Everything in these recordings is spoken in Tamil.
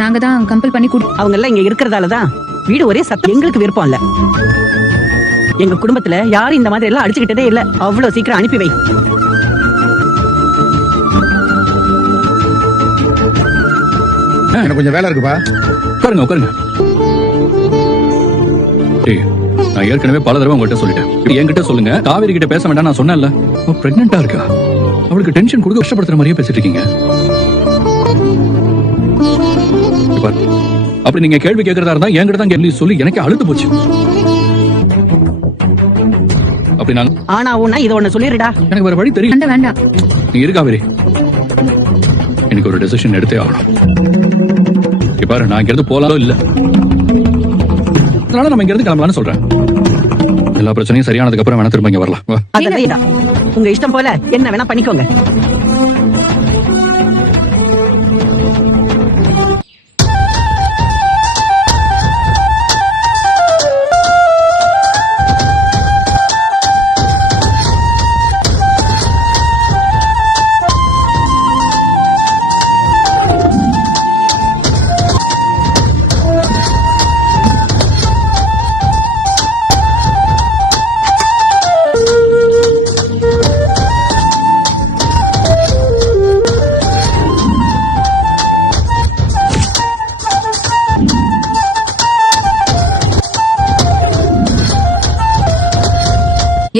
நாங்க தான் கம்பல் பண்ணி அவங்க எல்லாம் இங்க இருக்கிறதாலதான் வீடு ஒரே சத்தம். எங்களுக்கு விருப்பம் இல்ல. எங்க குடும்பத்துல யாரும் இந்த மாதிரி எல்லாம் அடிச்சுக்கிட்டதே இல்ல. அவ்வளவு சீக்கிரம் அனுப்பி வை. எனக்கு கொஞ்சம் வேலை இருக்குப்பா. உட்காருங்க உட்காருங்க. நான் ஏற்கனவே பல தடவை உங்கள்கிட்ட சொல்லிட்டேன். என்கிட்ட சொல்லுங்க, காவேரி கிட்ட பேச வேண்டாம் நான் சொன்னேன்ல. அவ பிரெக்னெண்டா இருக்கா. அவளுக்கு டென்ஷன் கொடுக்க கஷ்டப்படுத்துற மாதிரியே பேசிட்டு இருக்கீங்க. அப்படி நீங்க கேள்வி கேட்கறதா இருந்தா என்கிட்ட தான் கேள்வி சொல்லி எனக்கு அழுத்து போச்சு. அப்படி நான் ஆனா உன்னா இது ஒண்ணு சொல்லிருடா. எனக்கு வேற வழி தெரியும். வேண்டாம். நீ இரு காவேரி, எனக்கு ஒரு டெசிஷன் எடுத்தே ஆகணும். பாரு, நான் இங்கிருந்து போலாலோ இல்ல, அதனால நம்ம இங்கிருந்து கிளம்பலாம்னு சொல்றேன். எல்லா பிரச்சனையும் சரியானதுக்கு அப்புறம் வேணா திரும்ப இங்க வரலாம். அதெல்லாம் உங்க இஷ்டம் போல என்ன வேணா பண்ணிக்கோங்க.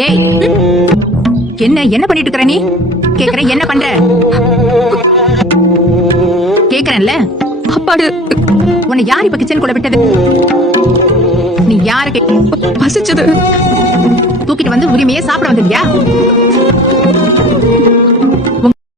ஏய், என்ன பண்ணிட்டு இருக்கற நீ? கேக்குறேன், என்ன பண்ற? கேக்குறேன்ல. அப்பாடு, உன்னை யார் இப்ப கிச்சனுக்குள்ள விட்டது? நீ யார பசிச்சது தூக்கிட்டு வந்து உரிமையே சாப்பிட வந்தியா?